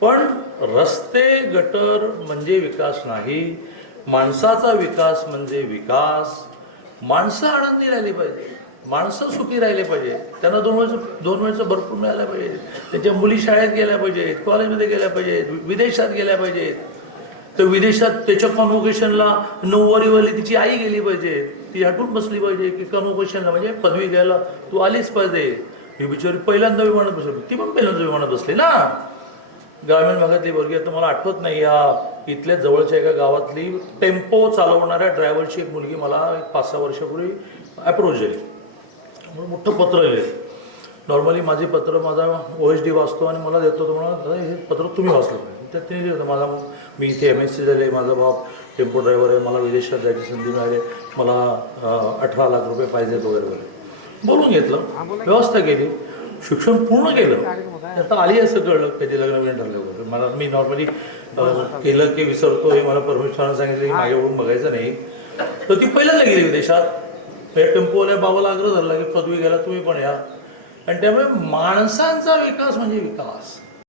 पण रस्ते गटर म्हणजे विकास नाही, माणसाचा विकास म्हणजे विकास. माणसं आनंदी राहिली पाहिजे, माणसं सुखी राहिले पाहिजे, त्यांना दोन वेळचं भरपूर मिळालं पाहिजे, त्यांच्या मुली शाळेत गेल्या पाहिजेत, कॉलेजमध्ये गेल्या पाहिजेत, विदेशात गेल्या पाहिजेत. तर विदेशात त्याच्या कॉन्व्होकेशनला 9वारीवाली तिची आई गेली पाहिजे, ती हटून बसली पाहिजे की कॉन्व्होकेशनला म्हणजे पदवी घ्यायला तू आलीच पाहिजे. ही बिचारी पहिल्यांदा विमानात बसली, ती पण पहिल्यांदा विमानात बसली ना. ग्रामीण भागातली वर्गीय तर मला आठवत नाही, या इथल्या जवळच्या एका गावातली टेम्पो चालवणाऱ्या ड्रायव्हरची एक मुलगी मला 5-6 वर्षापूर्वी अप्रोच झाली. मोठं पत्र लिहिलं. नॉर्मली माझी पत्र माझा OSD वाचतो आणि मला देतो, तो म्हणा हे पत्र तुम्ही वाचलं पाहिजे. त्यात तिने लिहिलं, माझा मी इथे MSc झाले, माझा बाप टेम्पो ड्रायव्हर आहे, मला विदेशात जायची संधी मिळाली, मला 18 लाख रुपये पाहिजेत वगैरे वगैरे बोलून घेतलं, व्यवस्था केली, शिक्षण पूर्ण केलं. आता आली असं कळलं कधी लग्न बिग्न ठरलं वगैरे. मला मी नॉर्मली केलं की विसरतो, हे मला परमेश्वरानं सांगितलं की मागे वळून बघायचं नाही. तर ती पहिल्यांदा गेली विदेशात. टेम्पोवाल्या बाबाला आग्रह धरला की पदवी घ्यायला तुम्ही पण या. आणि त्यामुळे माणसांचा विकास म्हणजे विकास.